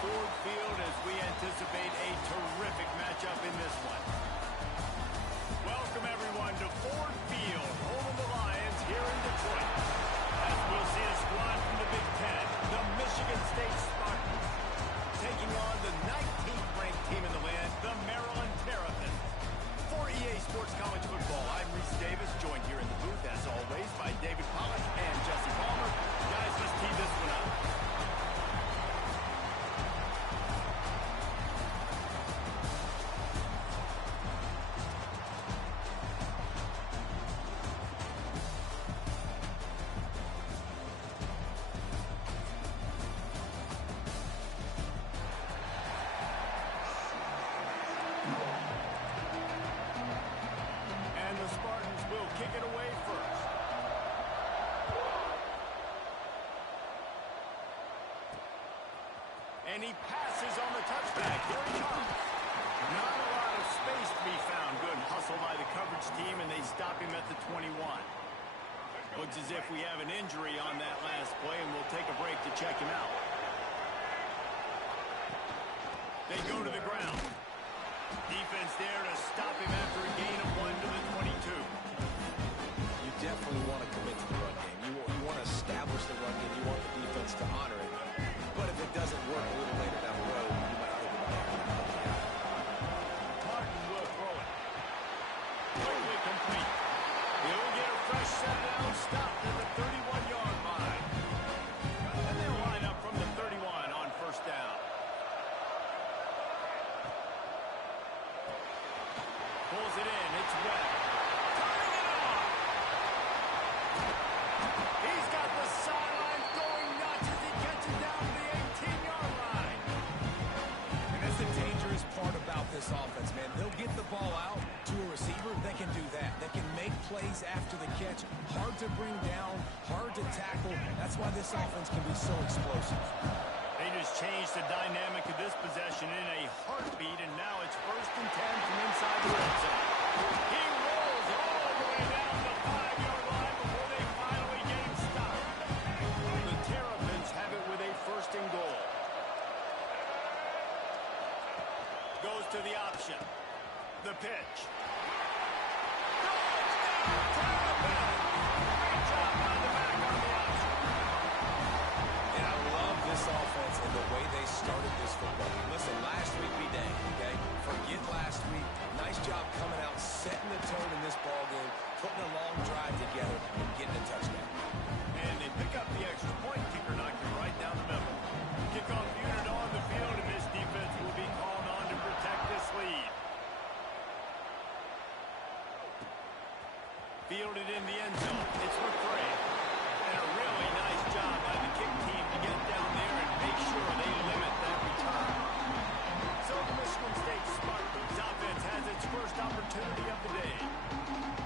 Ford Field as we anticipate a terrific matchup in this one. Welcome, everyone, to Ford Field, home of the Lions here in Detroit. As we'll see a squad from the Big Ten, the Michigan State Spartans, taking on the 19th-ranked team in the land, the Maryland Terrapins. For EA Sports College Football, I'm Reese Davis, joined here in the booth, as always, by David Pollack and Jesse Palmer. Guys, let's tee this one up. And he passes on the touchback. Here he comes. Not a lot of space to be found. Good hustle by the coverage team, and they stop him at the 21. Looks as if we have an injury on that last play, and we'll take a break to check him out. They go to the ground. Defense there to stop him after a gain of 1 to the 22. You definitely want to commit to the run game. You want to establish the run game. You want the defense to honor it. But if it doesn't work a little later down the road, you might think about it. Martin will throw it. Quickly complete. He'll get a fresh set down, stopped at the 31-yard line. And they'll line up from the 31 on first down. Pulls it in. It's Webb. Turning it on. He's got the sideline going nuts as he gets it down to the 18-yard line. And that's the dangerous part about this offense, man. They'll get the ball out to a receiver. They can do that. They can make plays after the catch. Hard to bring down, hard to tackle. That's why this offense can be so explosive. They just changed the dynamic of this possession in a heartbeat, and now it's 1st and 10 from inside the red zone. He rolls all the way down the 5-yard line before they finally get him stopped. The Terrapins have it with a 1st and goal. Goes to the option. The pitch. Touchdown, Terrapins! Great job by the back on the option. And I love this offense and the way they started this football game. Listen, last week we danged, okay? Forget last week. Nice job coming out, setting the tone in this ball game, putting a long drive together, and getting a touchdown. And they pick up the extra point. Kicker knocked it right down the middle. Kickoff unit on the field, and this defense will be called on to protect this lead. Fielded in the end zone. It's McCray. And a really nice job by the kick team to get down there and make sure they limit that return. So the Michigan State Spartans offense has its first opportunity of the day.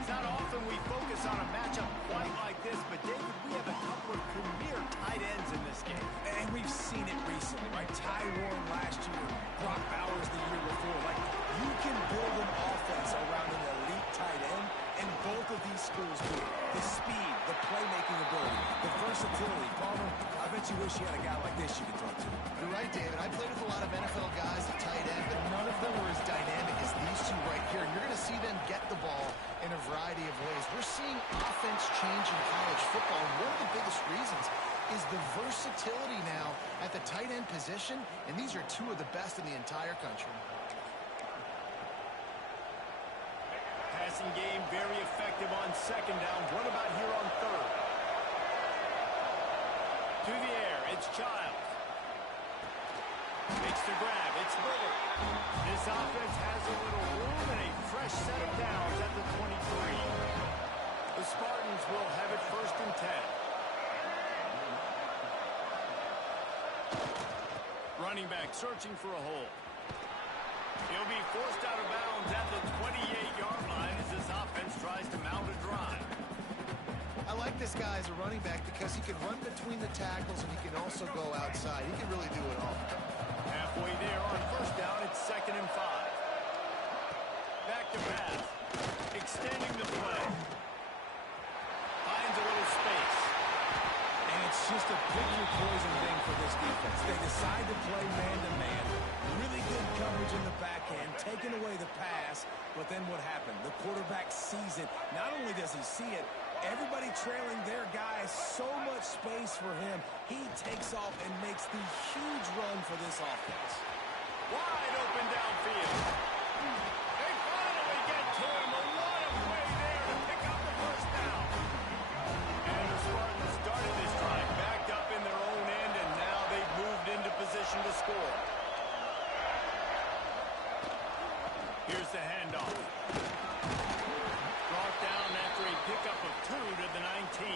It's not often we focus on a matchup quite like this, but David, we have a couple of premier tight ends in this game. And we've seen it recently, right? Ty Warren last year, Brock Bowers the year before. Like, you can build an offense around an elite tight end, and both of these schools do it. The speed, the playmaking ability, the versatility. Palmer, I bet you wish you had a guy like this you could talk to. You're right, David. I played with a lot of NFL guys at tight end, but none of them were as dynamic as these two right here. And you're going to see them get the ball in a variety of ways. We're seeing offense change in college football, and one of the biggest reasons is the versatility now at the tight end position, and these are two of the best in the entire country. Passing game very effective on 2nd down. What about here on 3rd? To the air, it's Childs. Makes the grab, it's Miller. This offense has a little room and a fresh set of downs at the 23. The Spartans will have it 1st and 10. Running back searching for a hole. He'll be forced out of bounds at the 28-yard line as this offense tries to mount a drive. I like this guy as a running back because he can run between the tackles and he can also go outside. He can really do it all. Halfway there on 1st down, it's 2nd and 5. Back to pass. Extending the play. Finds a little space. And It's just a pick your poison thing for this defense. They decide to play man-to-man. Really good coverage in the back end, taking away the pass. But then what happened? The quarterback sees it. Not only does he see it, everybody trailing their guy, so much space for him. He takes off and makes the huge run for this offense. Wide open downfield. They finally get to him. A lot of way there to pick up the first down. And the Spartans started this drive backed up in their own end, and now they've moved into position to score. Here's the handoff. Brought down after a pickup of 2 to the 19.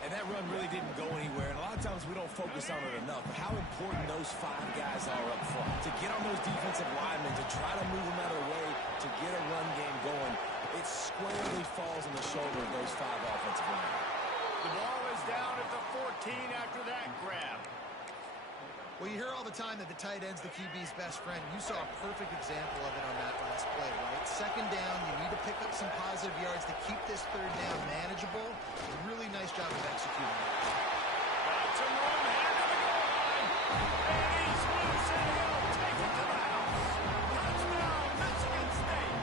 And that run really didn't go anywhere. And a lot of times we don't focus on it enough. But how important those 5 guys are up front. To get on those defensive linemen, to try to move them out of the way, to get a run game going, it squarely falls on the shoulder of those 5 offensive linemen. The ball is down at the 14 after that grab. Well, you hear all the time that the tight end's the QB's best friend. You saw a perfect example of it on that last play, right? Second down, you need to pick up some positive yards to keep this third down manageable. Really nice job of executing that. Got some room here to the goal line. And he's loose, and he'll take it to the house. Touchdown, Michigan State.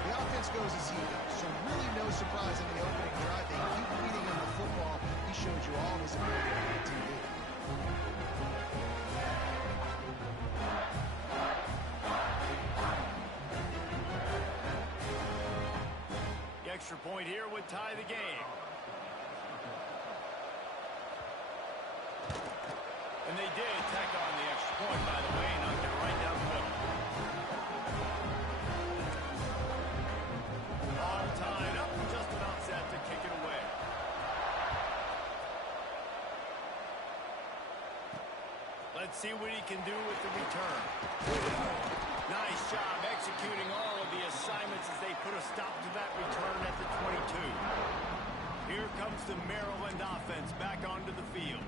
The offense goes as he goes, so really no surprise in the opening drive. They keep feeding him the football. He showed you all his ability on TV. The extra point here would tie the game. And they did tack on the extra point, by the way, knocked it right down the middle. All tied up, just about set to kick it away. Let's see what he can do with the return. Nice job executing all of the assignments as they put a stop to that return at the 22. Here comes the Maryland offense back onto the field.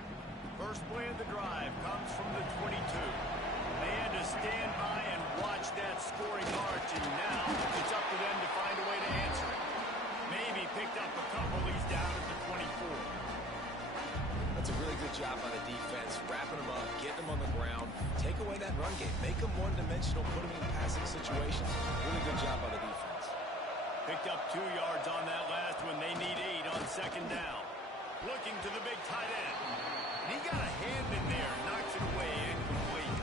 First play of the drive comes from the 22. They had to stand by and watch that scoring march, and now it's up to them to find a way to answer it. Maybe picked up a couple. He's down at the 24. That's a really good job by the defense, wrapping them up, getting them on the ground, take away that run game, make them one-dimensional, put them in passing situations. Really good job by the defense. Picked up 2 yards on that last one. They need 8 on second down. Looking to the big tight end. And he got a hand in there, knocks it away, incomplete.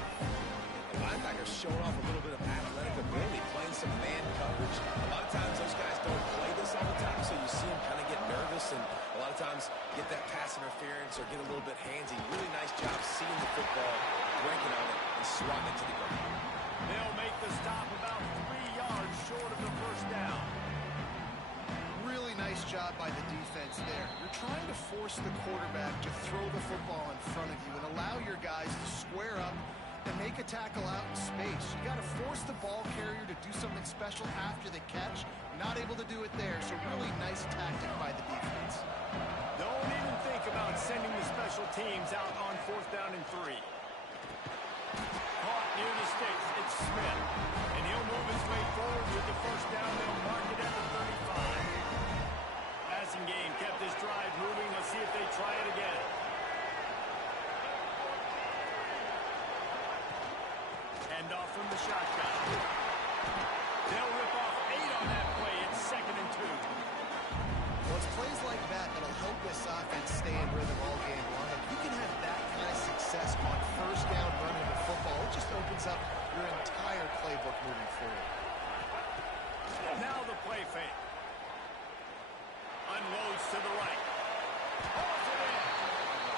The linebacker's showing off a little bit of athletic ability, playing some man coverage. A lot of times those guys don't play this all the time, so you see them kind of get nervous and a lot of times get that pass interference or get a little bit handsy. Really nice job seeing the football, breaking on it, and swatting it to the ground. They'll make the stop about 3 yards short of the first down. Really nice job by the defense there. You're trying to force the quarterback to throw the football in front of you and allow your guys to square up and make a tackle out in space. You got to force the ball carrier to do something special after the catch. Not able to do it there, so really nice tactic by the defense. Don't even think about sending the special teams out on 4th down and 3. Caught near the sticks. It's Smith. And he'll move his way forward with the first down. They'll mark it at the 35. Passing game kept this drive moving. Let's see if they try it again. Hand off from the shotgun. They'll rip off 8 on that play. It's 2nd and 2. Well, it's plays like that that'll help this offense stay in rhythm all game long. If you can have that kind of success on first down running the football, it just opens up your entire playbook moving forward. Now the play fake. Unloads to the right. Off it in.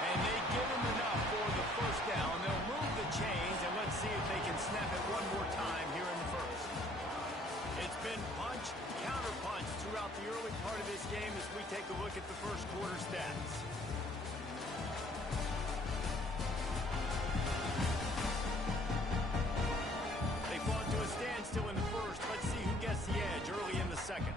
And they give him enough for the first down. They'll move the chains, and let's see if they can snap it one more time here in the first. It's been punch, counter punch throughout the early part of this game as we take a look at the first quarter stats. They fought to a standstill in the first. Let's see who gets the edge early in the second.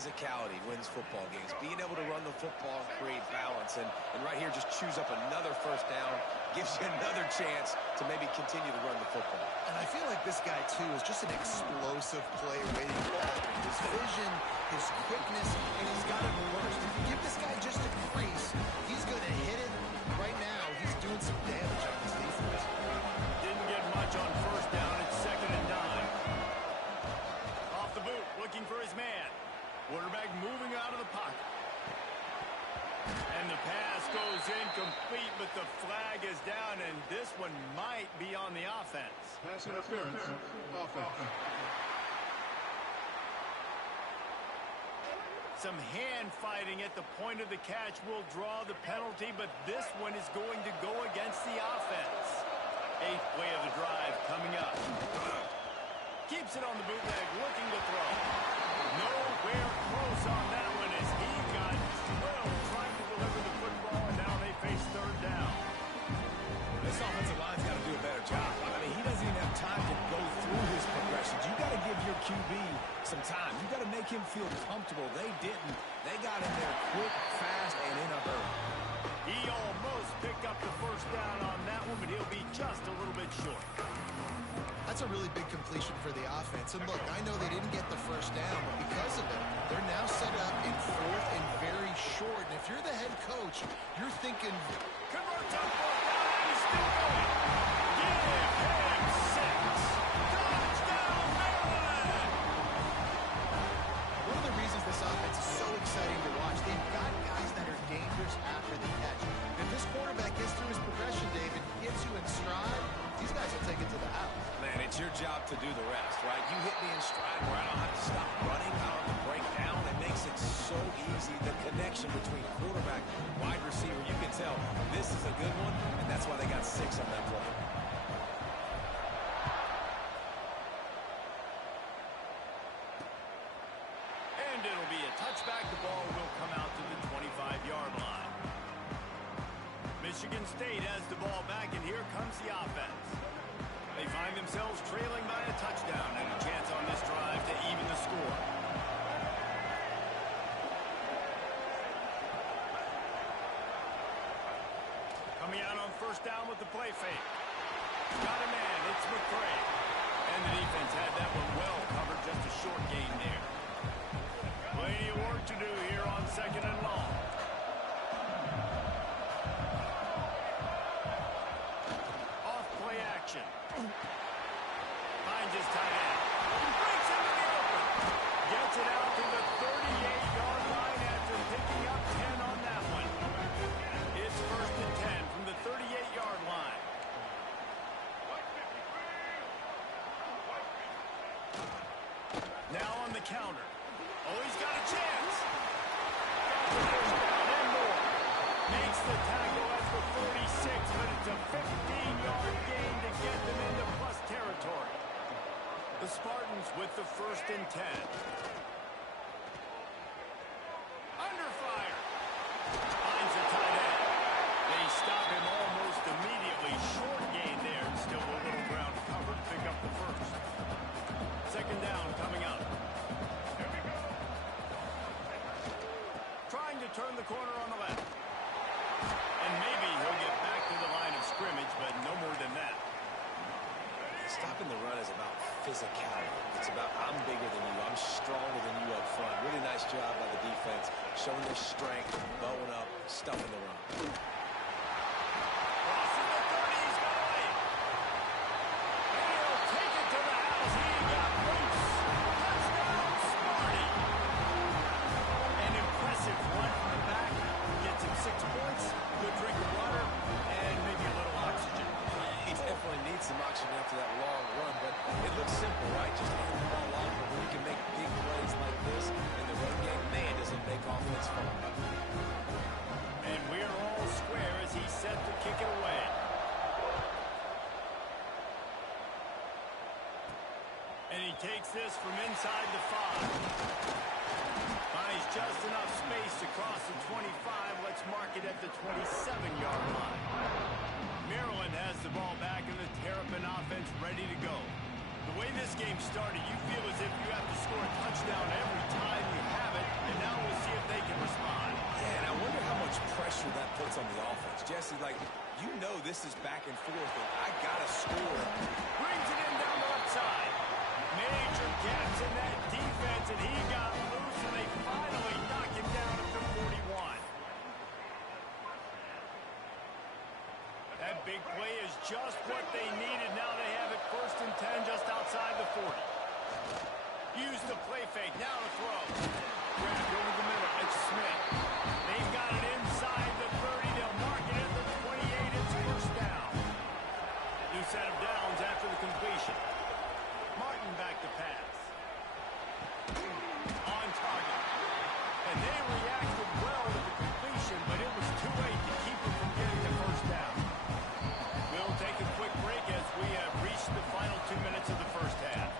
physicality wins football games. Being able to run the football, create balance, and right here just choose up another first down, gives you another chance to maybe continue to run the football. And I feel like this guy, too, is just an explosive play waiting to happen. His vision, his quickness, and he's got it reversed. If you give this guy just a crease, he's going to hit it. Right now, he's doing some damage on this defense. Didn't get much on first down. It's 2nd and 9. Off the boot, looking for his man. Quarterback moving out of the pocket. And the pass goes incomplete, but the flag is down, and this one might be on the offense. Pass interference. Offense. Some hand fighting at the point of the catch will draw the penalty, but this one is going to go against the offense. 8th play of the drive coming up. Keeps it on the bootleg, looking to throw. Nowhere close on that one as he got drilled trying to deliver the football, and now they face 3rd down. This offensive line's got to do a better job. I mean, he doesn't even have time to go through his progressions. You got to give your QB some time. You got to make him feel comfortable. They didn't. They got in there quick, fast, and in a hurry. He almost picked up the first down on that one, but he'll be just a little bit short. That's a really big completion for the offense. And look, I know they didn't get the first down, but because of it, they're now set up in 4th and very short. And if you're the head coach, you're thinking, Converts on 4th down, and he's still going. Give him 6. Touchdown, Maryland! one of the reasons this offense is so exciting to watch, they've got guys that are dangerous after the catch. If this quarterback gets through his progression, David, gets you in stride, these guys will take it to the house. Man, it's your job to do the rest, right? You hit me in stride where I don't have to stop running, I don't have to break down. It makes it so easy. The connection between quarterback and wide receiver, you can tell this is a good one, and that's why they got 6 on that play. And it'll be a touchback. The ball will come out to the 25-yard line. Michigan State has the ball back, and here comes the offense. They find themselves trailing by a touchdown and a chance on this drive to even the score. Coming out on first down with the play fake. Got a man, it's McCray. And the defense had that one well covered, just a short gain there. Plenty of work to do here on 2nd and long. Off-play action. Finds his tight end. Breaks into the open. Gets it out to the 38-yard line after picking up 10 on that one. It's 1st and 10 from the 38-yard line. Now on the counter. Oh, he's got a chance. Got the first down and more. Makes the tackle at the 46, but it's a 15-yard gain to get them into plus territory. The Spartans with the 1st and 10. Under fire. Finds the tight end. They stop him almost immediately. Short gain there, and still a little ground covered. Pick up the 1st. 2nd down coming up. Trying to turn the corner on the left. And maybe he'll get back to the line of scrimmage, but no more than that. Stopping the run is about physicality. It's about I'm bigger than you, I'm stronger than you up front. Really nice job by the defense, showing their strength, bowing up, stuffing the run. Crossing the 30, he's got away. And he'll take it to the house. He got loose. Touchdown, Sparty. An impressive run from the back. Gets him 6 points, good drink of water, and maybe a little oxygen. He definitely needs some oxygen after that long run, but it looks simple, right? Just hand the ball off, but when you can make big plays like this in the run game, man, does it make offense fun. And we're all square as he's set to kick it away. And he takes this from inside the 5. Finds just enough space to cross the 25. Let's mark it at the 27-yard line. Maryland has the ball back and the Terrapin offense ready to go. The way this game started, you feel as if you have to score a touchdown every time you have it, and now we'll see if they can respond. Yeah, and I wonder how much pressure that puts on the offense. Jesse, like, you know this is back and forth, and I got to score. Brings it in down the left side. Major gaps in that defense, and he got loose, and they finally knock him down at the 41. That big play is just what they needed. Now they have it 1st and 10 just outside the 40. Use the play fake. Now to throw. Grabbed over the middle. It's Smith. They've got it inside the 30. They'll mark it at the 28. It's 1st down. New set of downs after the completion. Martin back to pass. On target. And they reacted well to the completion, but it was too late to keep them from getting the 1st down. We'll take a quick break as we have reached the final 2 minutes of the 1st half.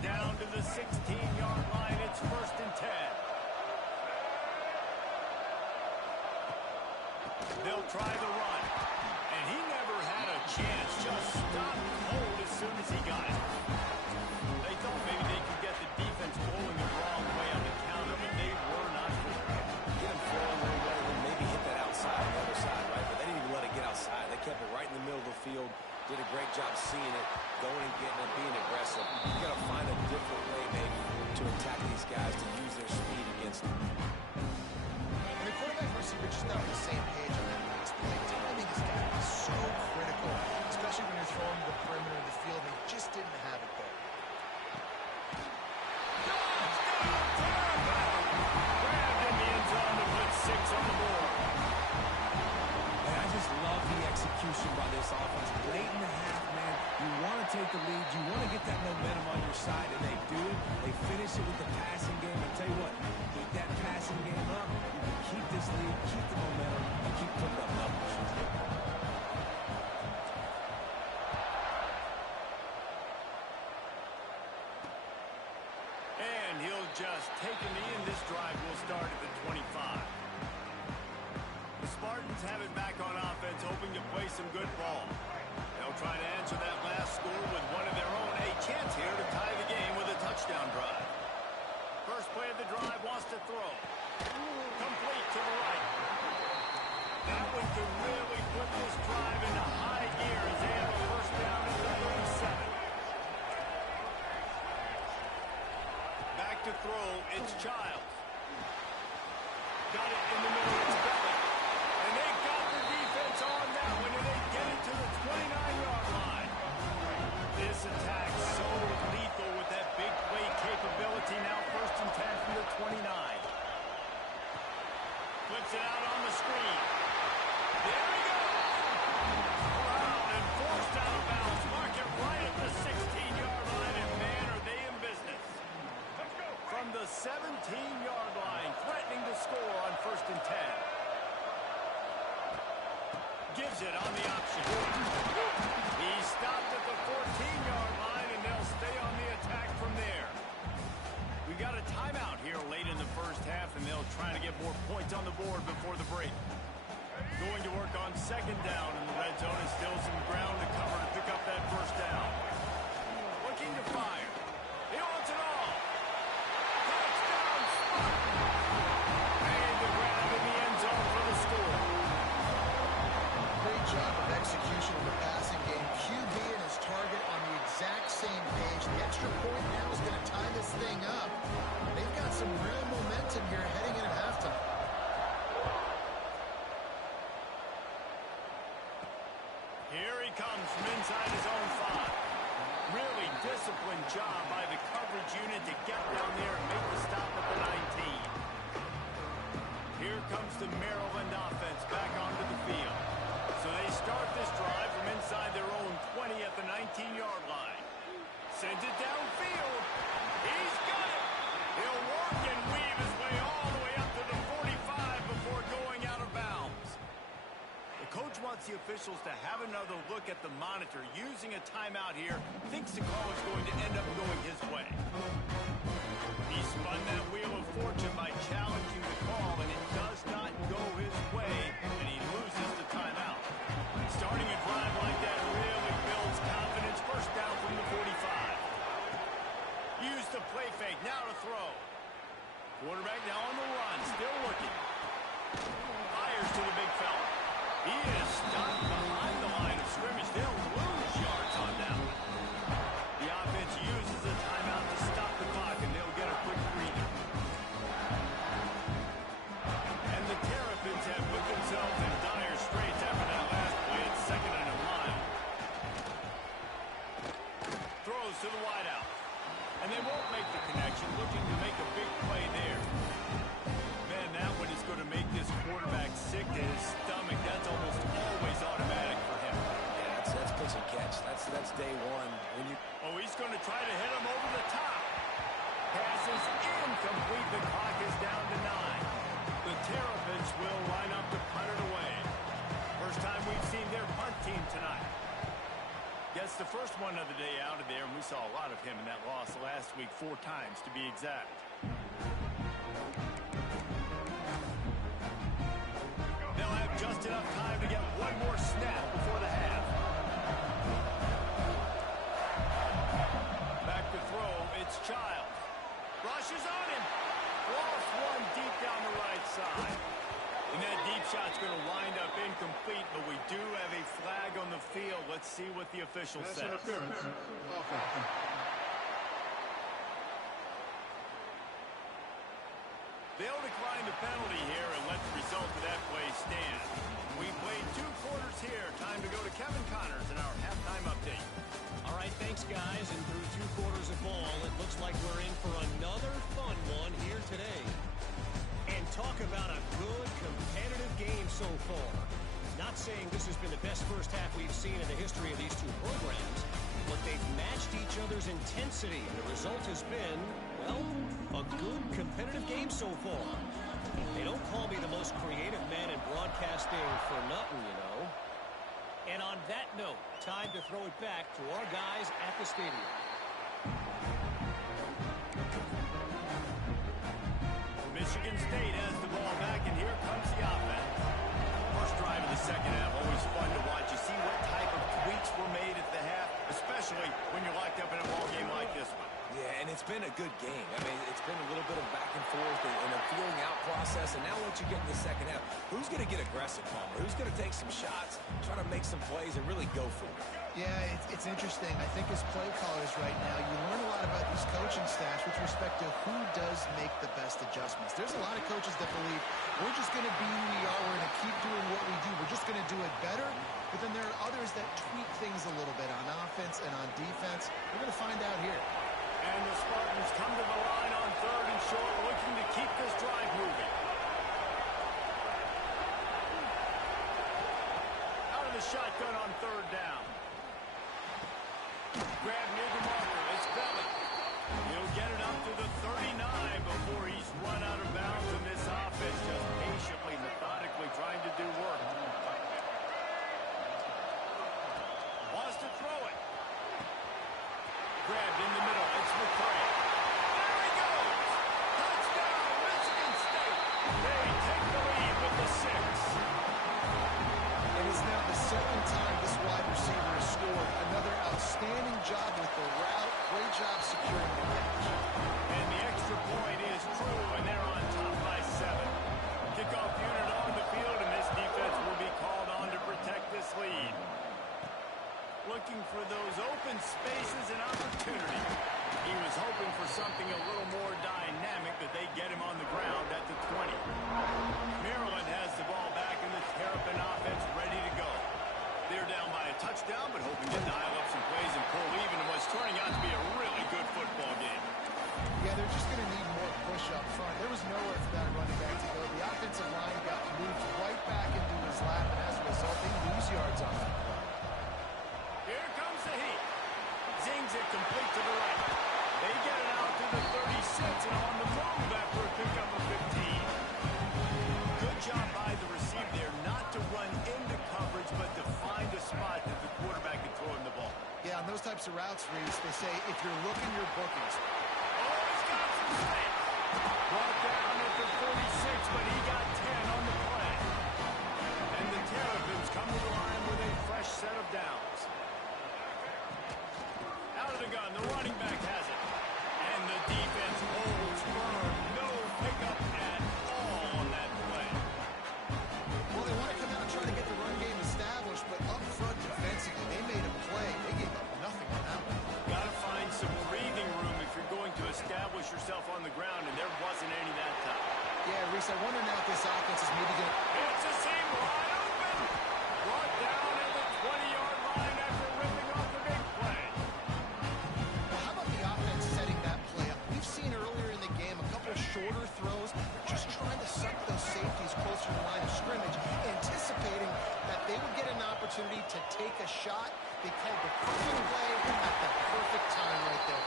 Down to the 16-yard line. It's 1st and 10. They'll try the run. And he never had a chance. Just stopped cold as soon as he got it. They thought maybe they could get the defense rolling the wrong way on the counter, but they were not for it. Get him flowing one way and then maybe hit that outside on the other side, right? But they didn't even let it get outside. They kept it right in the middle of the field. Did a great job seeing it, going and getting it, being aggressive. You got to find a different way maybe to attack these guys, to use their speed against them. And the quarterback receiver just not on the same page on that last play. Timing has got to be so critical, especially when you're throwing to the perimeter of the field. They just didn't have it there. Grabbed in the end zone to put 6 on the board. And I just love the execution by this offense. Late in the half, man, you want to take the lead. You want to get that momentum on your side, and they do it. They finish it with the passing game. I tell you what, keep that passing game up. You can keep this lead, keep the momentum, and keep putting up numbers. And he'll just take a knee, and this drive will start at the 25. The Spartans have it back on offense, hoping to play some good ball. They'll try to answer that last score with one of their own. A chance here to tie the game with a touchdown drive. First play of the drive, wants to throw. Complete to the right. That one could really put this drive into high gear as they have a 1st down at the 37. Back to throw, it's Childs. Got it in the middle, it's Belly. And they got the defense on that one, and they get it to the 29-yard line. This attack so lethal with that big play capability. Now 1st and 10 from the 29. Flips it out on the screen. There he goes. Around and forced out of bounds. Mark it right at the 16-yard line, and man, are they in business. From the 17-yard line, threatening to score on 1st and 10. Gives it on the option. He stopped at the 14-yard line, and they'll stay on the attack from there. We got a timeout here late in the 1st half, and they'll try to get more points on the board before the break. Going to work on 2nd down in the red zone, and still some ground to cover to pick up that 1st down. Looking to fire. He wants it all. Touchdown, Spartans! Made the grab in the end zone for the score. Great job of execution of the passing game. QB and his target on the exact same page. The extra point now is going to tie this thing up. They've got some real momentum here heading into halftime. Here he comes from inside his own 5. Really disciplined job by the coverage unit to get down there and make the stop at the 19. Here comes the Maryland offense back onto the field. So they start this drive from inside their own 20 at the 19-yard line. Sends it downfield. He's got it. He'll walk and weave his way all the way up to the 45 before going out of bounds. The coach wants the officials to have another look at the monitor. Using a timeout here, thinks the call is going to end up going his way. He spun that wheel of fortune by challenging the call, and it does not go his way, and he loses the timeout. Starting a drive like that really builds it's day one. Oh, he's going to try to hit him over the top. Pass is incomplete. The clock is down to 9. The Terrapins will line up to punt it away. First time we've seen their punt team tonight. Gets the first one of the day out of there, and we saw a lot of him in that loss last week, 4 times to be exact. They'll have just enough time to get one more snap before the half. Back to throw, it's Child. Rushes on him. Lost one deep down the right side. And that deep shot's going to wind up incomplete, but we do have a flag on the field. Let's see what the official says. Interference. Offense. They'll decline the penalty here and let the result of that play stand. We played 2 quarters here. Time to go to Kevin Connors in our halftime update. All right, thanks, guys. And through 2 quarters of ball, it looks like we're in for another fun one here today. And talk about a good, competitive game so far. Not saying this has been the best first half we've seen in the history of these 2 programs, but they've matched each other's intensity, and the result has been, well, a good, competitive game so far. They don't call me the most creative man in broadcasting for nothing, you know. And on that note, time to throw it back to our guys at the stadium. Michigan State has the ball back, and here comes the offense. First drive of the second half, always fun to watch. You see what type of tweaks were made at the half, especially when you're locked up in a ball game like this one. Yeah, and it's been a good game. I mean, it's been a little bit of back and forth and a feeling out process. And now once you get in the second half, who's going to get aggressive, Palmer? Who's going to take some shots, try to make some plays, and really go for it? Yeah, it's interesting. I think as play callers right now, you learn a lot about these coaching staffs with respect to who does make the best adjustments. There's a lot of coaches that believe we're just going to be who we are. We're going to keep doing what we do. We're just going to do it better. But then there are others that tweak things a little bit on offense and on defense. We're going to find out here. And the Spartans come to the line on 3rd and short, looking to keep this drive moving. Out of the shotgun on 3rd down. Grab near the marker. It's Belly. He'll get it up to the 39 before he's run out of bounds, and this offense just patiently, methodically trying to do work. Wants to throw it. Grabbed in the middle. It's McCray. There he goes. Touchdown, Michigan State. They take the lead with the 6. It is now the 2nd time this wide receiver has scored. Another outstanding job with the route. Great job securing the catch. And the extra point is true, and they're on top by 7. Kickoff unit on the field, and this defense will be called on to protect this lead. Looking for those open spaces and opportunity. He was hoping for something a little more dynamic, that they get him on the ground at the 20. Maryland has the ball back, and the Terrapin offense ready to go. They're down by a touchdown, but hoping to dial up some plays and pull even in what's turning out to be a really good football game. Yeah, they're just going to need more push up front. There was nowhere for that running back to go. The offensive line got moved right back into his lap, and as a result, they lose yards on that play. Here comes the heat. Zings it complete to the right. They get it out to the 36 and on the move after a pickup of 15. Good job by the receiver there, not to run into coverage, but to find a spot that the quarterback can throw him the ball. Yeah, on those types of routes, Reese, they say if you're looking, your bookings. Oh, he's got some space. Brought down at the 46, but he got 10 on the play. And the Terrapins come to the line with a fresh set of downs. Out of the gun, the running back has it. And the defense holds firm. No pickup at all on that play. Well, they want to come out and try to get the run game established, but up front defensively, they made a play. They gave up nothing on that one. Got to find some breathing room if you're going to establish yourself on the ground, and there wasn't any that time. Yeah, Reese, I wonder now if this offense is maybe going to... It's a seam wide open. Brought down at the 20-yard line. a shot. They called the perfect play at the perfect time right there.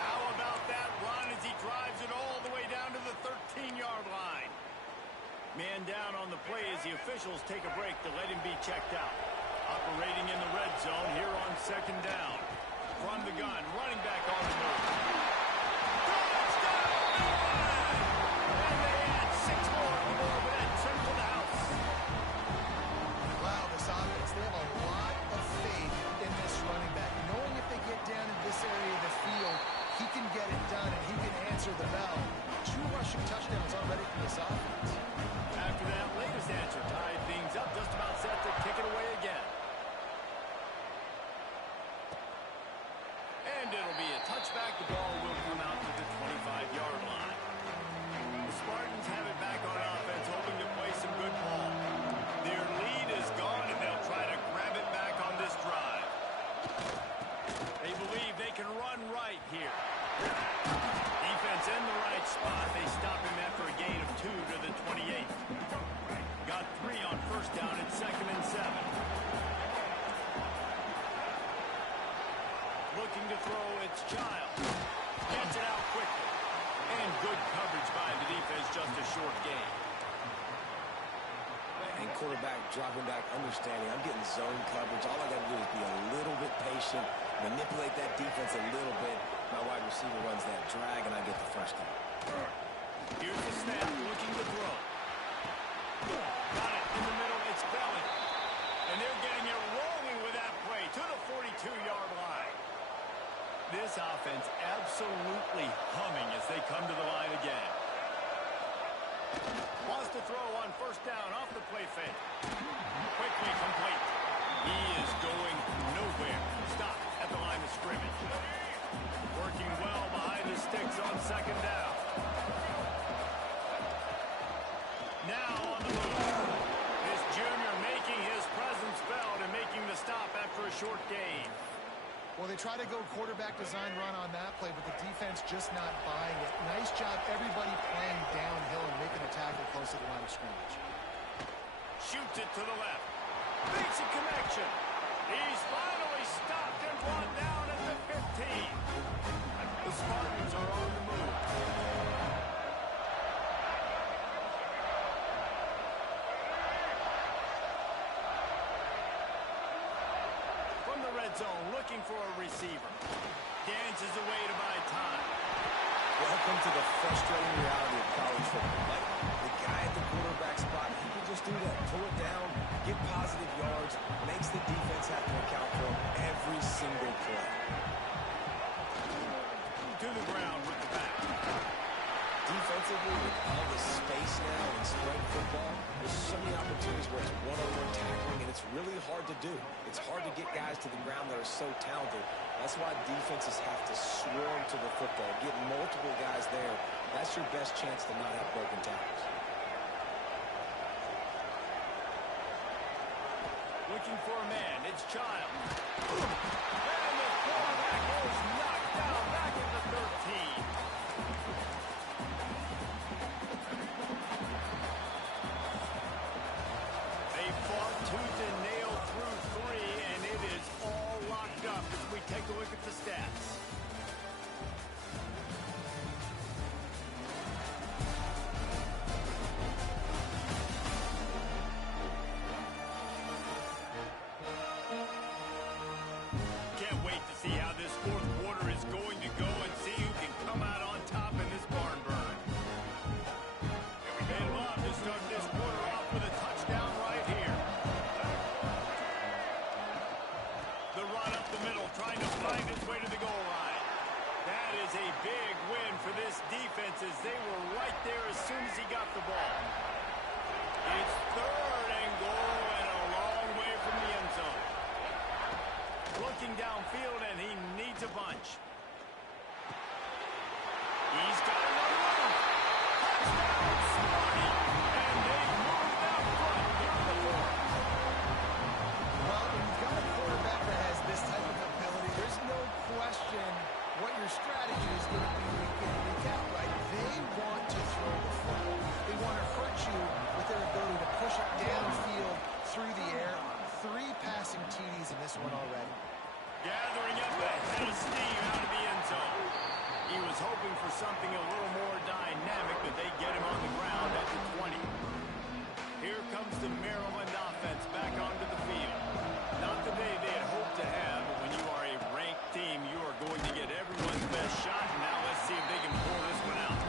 How about that run as he drives it all the way down to the 13-yard line? Man down on the play as the officials take a break to let him be checked out. Operating in the red zone here on second down. From the gun, running back on the move. Touchdown! And they add 6 more to the board with that trip to the house. Wow, this offense, they have a lot of faith in this running back. Knowing if they get down in this area of the field, he can get it done and he can answer the bell. 2 rushing touchdowns already from this offense. After that latest answer tied things up, just about set to kick it away again. And it'll be a touchback. The ball will come out to the 25-yard line. The Spartans have it back on offense, hoping to play some good ball. Their lead is gone, and they'll try to grab it back on this drive. They believe they can run right here. Defense in the right spot. They stop him after a gain of 2 to the 28. Got 3 on first down at 2nd and 7. Looking to throw, it's Child. Gets it out quickly. And good coverage by the defense, just a short gain. And quarterback dropping back, understanding I'm getting zone coverage. All I got to do is be a little bit patient, manipulate that defense a little bit. My wide receiver runs that drag, and I get the first down. Here's the snap, looking to throw. Got it in the middle, it's Belly. And they're getting it rolling with that play to the 42-yard line. This offense absolutely humming as they come to the line again. Wants to throw on first down off the play fake. Quickly complete. He is going nowhere. Stop at the line of scrimmage. Working well behind the sticks on second down. Now on the move. This junior making his presence felt and making the stop after a short gain. Well, they try to go quarterback design run on that play, but the defense just not buying it. Nice job, everybody playing downhill and making a tackle close to the line of scrimmage. Shoots it to the left. Makes a connection. He's finally stopped and brought down at the 15. The Spartans are on the move. From the red zone, looking for a receiver. Dances away to buy time. Welcome to the frustrating reality of college football. Like, the guy at the quarterback spot, he can just do that. Pull it down, get positive yards, makes the defense have to account for him every single play. To the ground with the back. Defensively, with all the space now in spread football, there's so many opportunities where it's one-on-one tackling, and it's really hard to do. It's hard to get guys to the ground that are so talented. That's why defenses have to swarm to the football, get multiple guys there. That's your best chance to not have broken tackles. Looking for a man. It's Child. And the quarterback is knocked down back at the 13. They fought tooth and nail through 3, and it is all locked up as we take a look at the stats. Can't wait to see how this fourth quarter is going to go and see who can come out on top in this barn burn. They'd love to start this quarter off with a touchdown right here. The run up the middle, trying to find his way to the goal line. That is a big win for this defense as they were right there as soon as he got the ball. It's 3rd and goal and a long way from the end zone. Looking downfield, and he needs a bunch. He's got it on the move. Touchdown, Sparty! And they moved out front here in the 4th. Well, when you've got a quarterback that has this type of ability, there's no question what your strategy is going to be week in and week out, right? They want to throw the football. They want to hurt you with their ability to push it downfield through the air. 3 passing TDs in this one already. Gathering up a head of steam out of the end zone. He was hoping for something a little more dynamic, but they get him on the ground at the 20. Here comes the Maryland offense back onto the field. Not the day they had hoped to have, but when you are a ranked team, you are going to get everyone's best shot. Now let's see if they can pull this one out.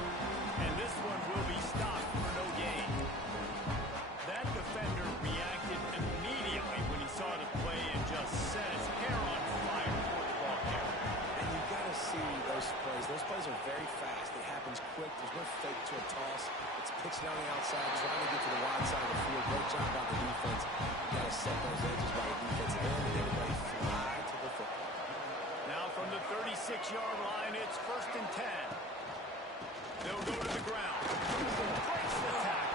And this one will be stopped for no gain. That defender reacted immediately when he saw the play and just set his hair on fire for the ball carrier. And you got to see those plays. Those plays are very fast. It happens quick. There's no fake to a toss. It's pitching down the outside, trying to get to the wide side of the field. Great job by the defense. You got to set those edges by the defense and everybody fly to the football. Now from the 36-yard line, it's 1st and 10. They'll go to the ground. Breaks the tackle.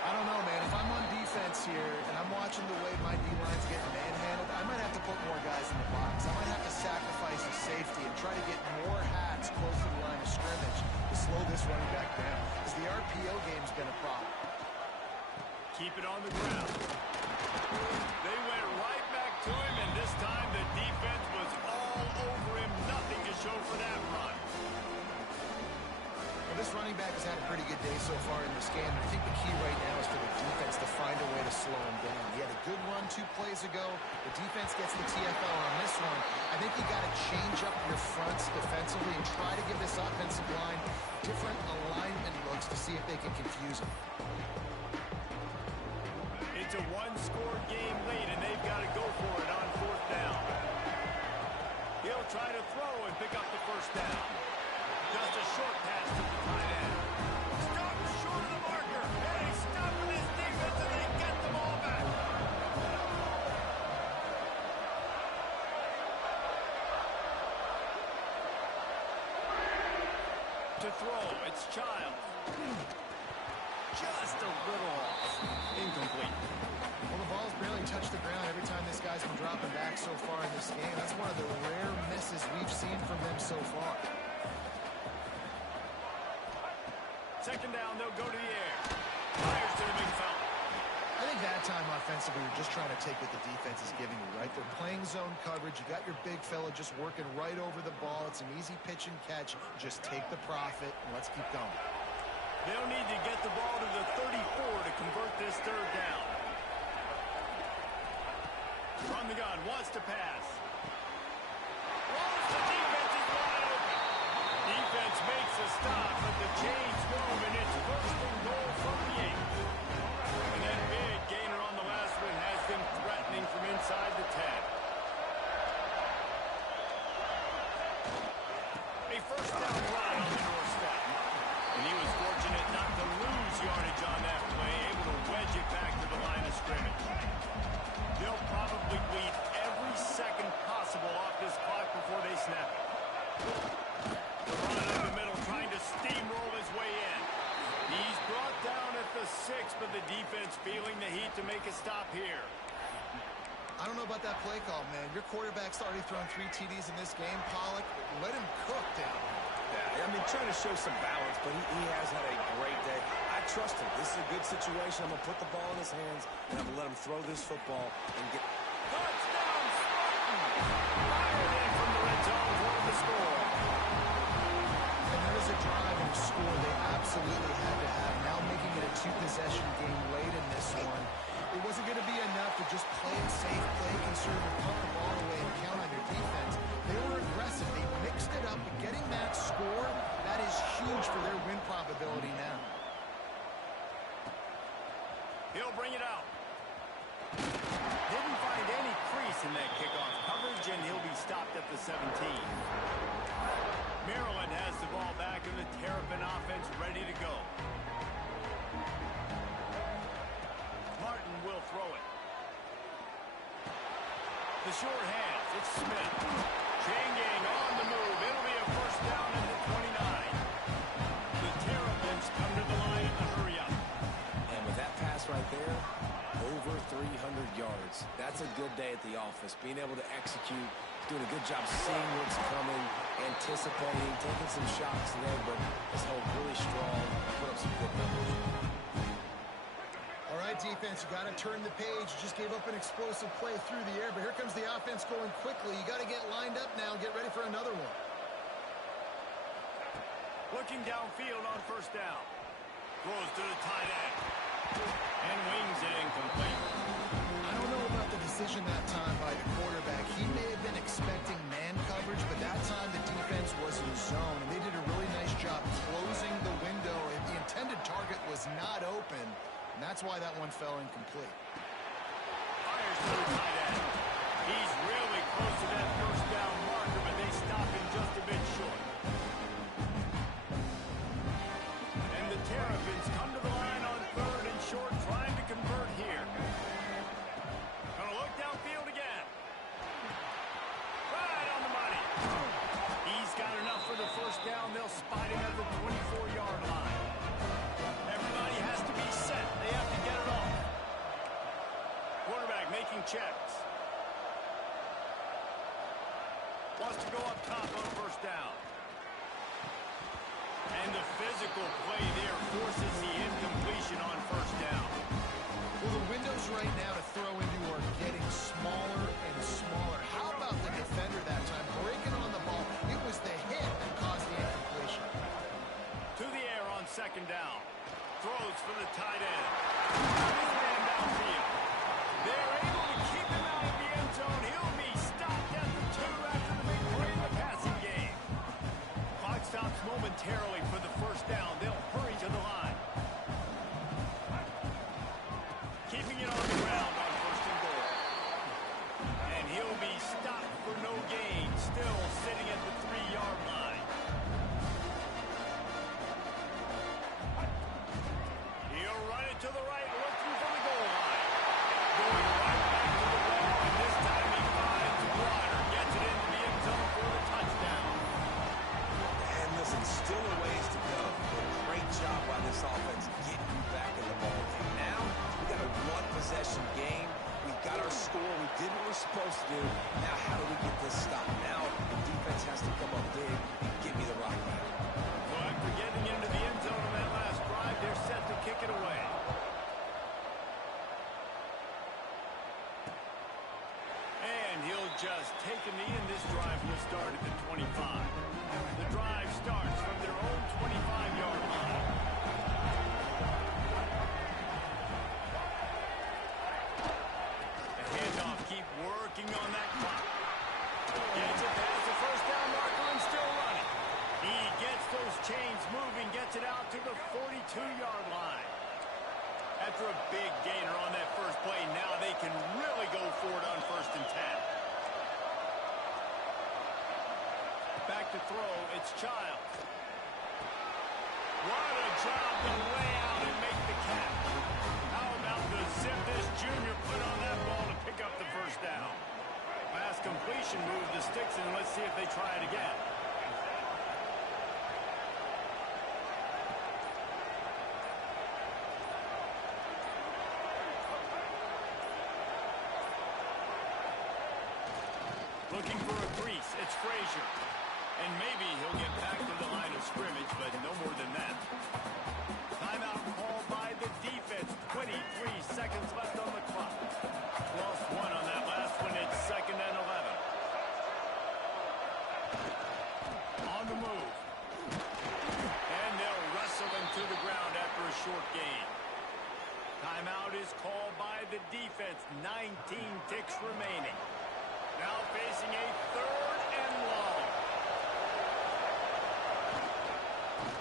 I don't know, man. If I'm on defense here and I'm watching the way my D-line's getting manhandled, I might have to put more guys in the box. I might have to sacrifice the safety and try to get more hats close to the line of scrimmage to slow this running back down. Because the RPO game's been a problem. Keep it on the ground. They went right back to him, and this time the defense was all over him. Nothing to show for that run. Well, this running back has had a pretty good day so far in this game. I think the key right now is for the defense to find a way to slow him down. He had a good run 2 plays ago. The defense gets the TFL on this one. I think you got to change up your fronts defensively and try to give this offensive line different alignment looks to see if they can confuse him. It's a one-score game lead, and they've got to go for it on 4th down. He'll try to throw and pick up the 1st down. Just a short pass to the tight end. Stop short of the marker. And he's stopping his defense, and they get the ball back. To throw, it's Childs. Just a little off. Incomplete. Well, the ball's barely touched the ground every time this guy's been dropping back so far in this game. That's one of the rare misses we've seen from them so far. 2nd down, they'll go to the air. Fires to the big fella. I think that time offensively, you're just trying to take what the defense is giving you, right? They're playing zone coverage. You got your big fella just working right over the ball. It's an easy pitch and catch. Just take the profit, and let's keep going. They'll need to get the ball to the 34 to convert this 3rd down. From the gun, wants to pass. The defense is wide open. Defense makes a stop, but the chains move, and it's 1st and goal from the 8. And that big gainer on the last one has them threatening from inside the 10. A 1st down run on the doorstep. And he was fortunate not to lose yardage on that play, able to wedge it back to the line of scrimmage. They'll probably bleed every second possible off this clock before they snap it. The run up the middle, trying to steamroll his way in. He's brought down at the 6, but the defense feeling the heat to make a stop here. I don't know about that play call, man. Your quarterback's already thrown 3 TDs in this game. Pollock, let him cook down. Yeah, I mean, trying to show some balance, but he has had a great day. I trust him. This is a good situation. I'm going to put the ball in his hands, and I'm going to let him throw this football and get... Touchdown, Spartan! Fired in from the red zone for the score. And there was a drive and a score they absolutely had to have. Now making it a 2-possession game late in this one. It wasn't going to be enough to just play it safe, play conservative, punt the ball away, and count on your defense. They were aggressive. They mixed it up, but getting that score, that is huge for their win probability now. He'll bring it out. Didn't find any crease in that kickoff coverage, and he'll be stopped at the 17. Maryland has the ball back, and the Terrapin offense ready to go. Martin will throw it. The short hands, it's Smith. Chain gang on the move. It'll be a 1st down at the 29. The Terrapins come to the line in the hurry up. And with that pass right there, over 300 yards. That's a good day at the office. Being able to execute, doing a good job seeing what's coming, anticipating, taking some shots today, but this hole really strong. Put up some good numbers. All right, defense, you got to turn the page. You just gave up an explosive play through the air, but here comes the offense going quickly. You got to get lined up now, get ready for another one. Looking downfield on first down. Throws to the tight end. And wings it incomplete. I don't know about the decision that time by the quarterback. He may have been expecting man coverage, but that time the defense was in zone, and they did a really nice job closing the window. And the intended target was not open, and that's why that one fell incomplete. Fires to the tight end. He's really close to that first down marker, but they stop him just a bit short. And the Terrapins come to the line on third and short, trying to convert here. Gonna look downfield again. Right on the money. He's got enough for the first down. They'll spot him at the 24-yard line. Everybody has to be set. They have to get it off. Quarterback making checks. Wants to go up top on first down. And the physical play there forces the incompletion on first down. Well, the windows right now to throw into are getting smaller and smaller. How about the defender that time breaking on the ball? It was the hit that caused the incompletion. To the air on second down. Throws for the tight end. His man downfield. They're able to keep him out of the end zone. He'll be stopped at the 2 after the big play in the passing game. Clock stops momentarily for the first down. They'll hurry to the line. Keeping it on the ground on first and goal. And he'll be stopped for no gain. Still sitting at the 3-yard line. He'll run it to the right, looking for the goal line. Going right back to the wall, and this time he finds Water. Gets it into the end zone for the touchdown. And listen, still a ways to go. But great job by this offense getting you back in the ball game. Now, we got a one-possession game. We got our score. We did what we're supposed to do. Now, how do we get this stopped? Now, the defense has to come up big and get me the rock back. Well, after getting into the end zone on that last drive, they're set to kick it away. And he'll just take a knee, and this drive will start at the 25. The drive starts from their own 25-yard line. The handoff, keep working on that clock. Gets it past the first down marker and still running. He gets those chains moving, gets it out to the 42-yard line. After a big gainer on that first play, now they can really go for it on first and 10. Back to throw, it's Childs. What a job to lay out and make the catch. How about the zip this junior put on that ball to pick up the first down? Last completion moved the sticks, and let's see if they try it again. Looking for a crease, it's Frazier. And maybe he'll get back to the line of scrimmage, but no more than that. Timeout called by the defense. 23 seconds left on the clock. Lost one on that last one. It's 2nd and 11. On the move. And they'll wrestle him to the ground after a short gain. Timeout is called by the defense. 19 ticks remaining. Now facing a 3rd and long.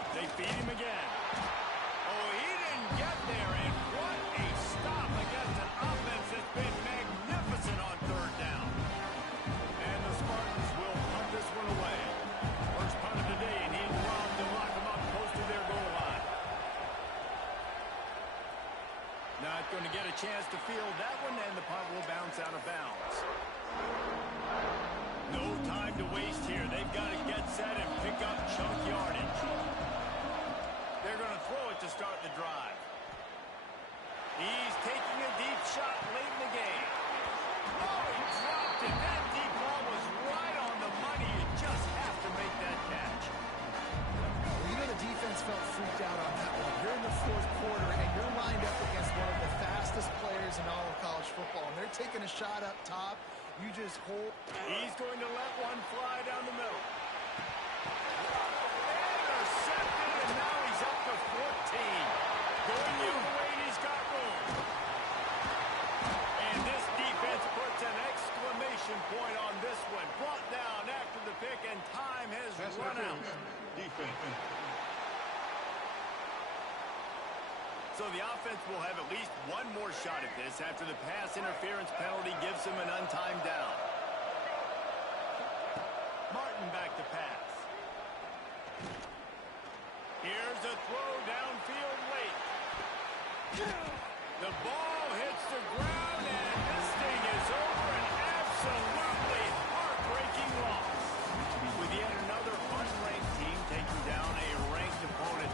They feed him again. Oh, he didn't get there, and what a stop against an offense that's been magnificent on 3rd down. And the Spartans will punt this one away. First punt of the day, and he allowed to lock them up close to their goal line. Not going to get a chance to field that one, and the punt will bounce out of bounds. No time to waste here. They've got to get set and pick up chunk yardage. They're going to throw it to start the drive. He's taking a deep shot late in the game. Oh, he dropped it. That deep ball was right on the money. You just have to make that catch. Well, you know the defense felt freaked out on that one. You're in the 4th quarter, and you're lined up against one of the fastest shot up top. You just hold. He's going to let one fly down the middle. Intercepted, and now he's up to 14. Going the other way, and he's got room. And this defense puts an exclamation point on this one. Brought down after the pick, and time has run out. Defense. So the offense will have at least one more shot at this after the pass interference penalty gives them an untimed down. Martin back to pass. Here's a throw downfield late. The ball hits the ground, and this thing is over. An absolutely heartbreaking loss. With yet another unranked team taking down a ranked opponent.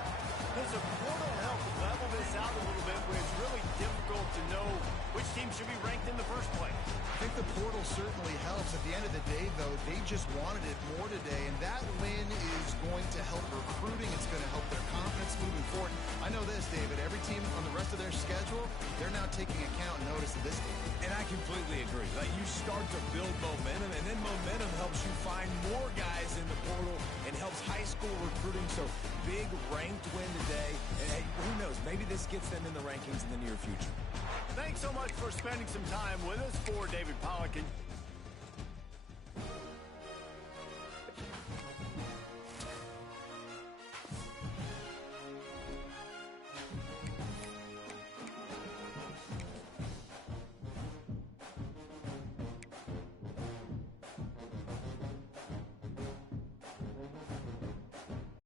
Does a portal help level this out a little bit when it's really difficult to know which team should be ranked in the first place? I think the portal certainly helps. At the end of the day, though, they just wanted it more today, and that win is going to help recruiting. It's going to help their confidence moving forward. I know this, David. Every team on the rest of their schedule, they're now taking account and notice of this game. And I completely agree. Like, you start to build momentum, and then momentum helps you find more guys in the portal and helps high school recruiting. So big ranked win today. And hey, who knows? Maybe this gets them in the rankings in the near future. Thanks so much for spending some time with us. For David Pollock and